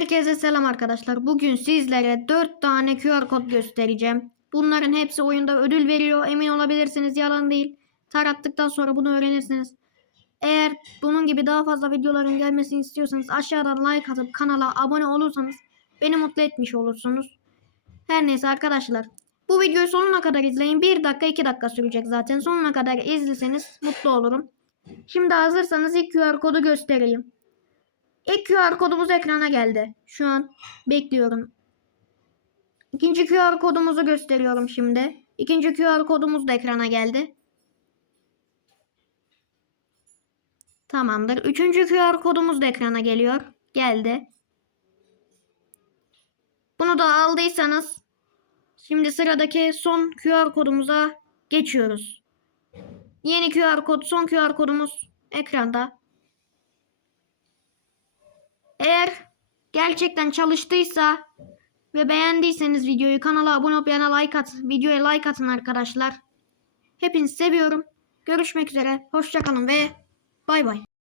Herkese selam arkadaşlar. Bugün sizlere 4 tane QR kod göstereceğim. Bunların hepsi oyunda ödül veriyor. Emin olabilirsiniz yalan değil. Tarattıktan sonra bunu öğrenirsiniz. Eğer bunun gibi daha fazla videoların gelmesini istiyorsanız aşağıdan like atıp kanala abone olursanız beni mutlu etmiş olursunuz. Her neyse arkadaşlar. Bu videoyu sonuna kadar izleyin. 1 dakika 2 dakika sürecek zaten. Sonuna kadar izleseniz mutlu olurum. Şimdi hazırsanız ilk QR kodu göstereyim. İlk QR kodumuz ekrana geldi. Şu an bekliyorum. İkinci QR kodumuzu gösteriyorum şimdi. İkinci QR kodumuz da ekrana geldi. Tamamdır. Üçüncü QR kodumuz da ekrana geliyor. Geldi. Bunu da aldıysanız şimdi sıradaki son QR kodumuza geçiyoruz. Yeni QR kod, son QR kodumuz ekranda. Eğer gerçekten çalıştıysa ve beğendiyseniz videoyu kanala abone olup yana like at, videoya like atın arkadaşlar. Hepinizi seviyorum. Görüşmek üzere. Hoşçakalın ve bay bay.